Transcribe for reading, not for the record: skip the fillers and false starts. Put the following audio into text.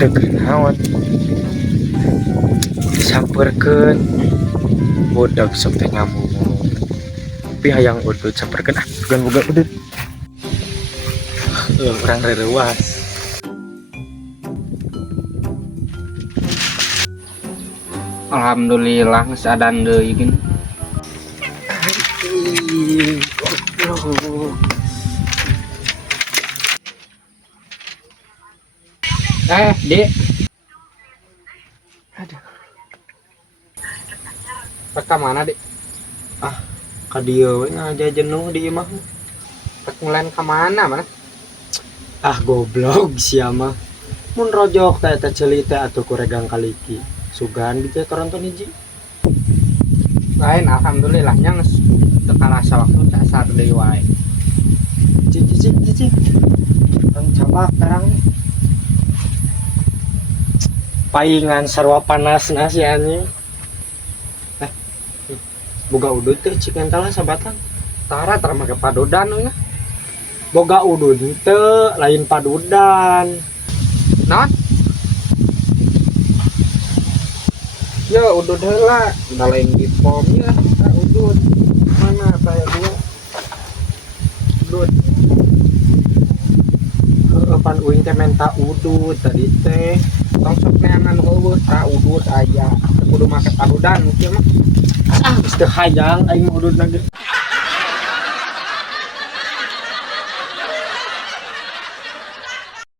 udeg naon disamperkeun budak sok teh nyambung tapi hayang udud samperkeun bukan bukan udud orang rerewas. Alhamdulillah sadan deui gini. Dik. Aduh. Rek mana, Dik? Ka dieu we ngaja jenuh di imah. Rek ngelen ka mana mana? Goblok sia mah. Mun rojok teh eta ceuli teh atuh kuregang kaliki. Sugan di teh karonton hiji. Lain alhamdulillah nya geus teu kalasa waktu dasar deui wae. Cici. Ang cabak tarang. Paingan sarua panasna si anjing. Boga udud teh cik entala sabatan. Tara make padodan we. Boga udud teu lain padudan. Naon? Ya udud heula, da lain di pom ya, udud. Mana saya dua? Udud. Pan uing teh menta udud tadi teh. Tong sok neangan eueuh ta udud aya. Kudu make padodan mungkin mah. Geus teu hayang aing ududna ge.